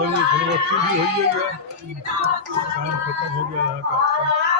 चलिए फिर वक्त भी हो ही गया, काम खत्म हो गया यहाँ का आपका।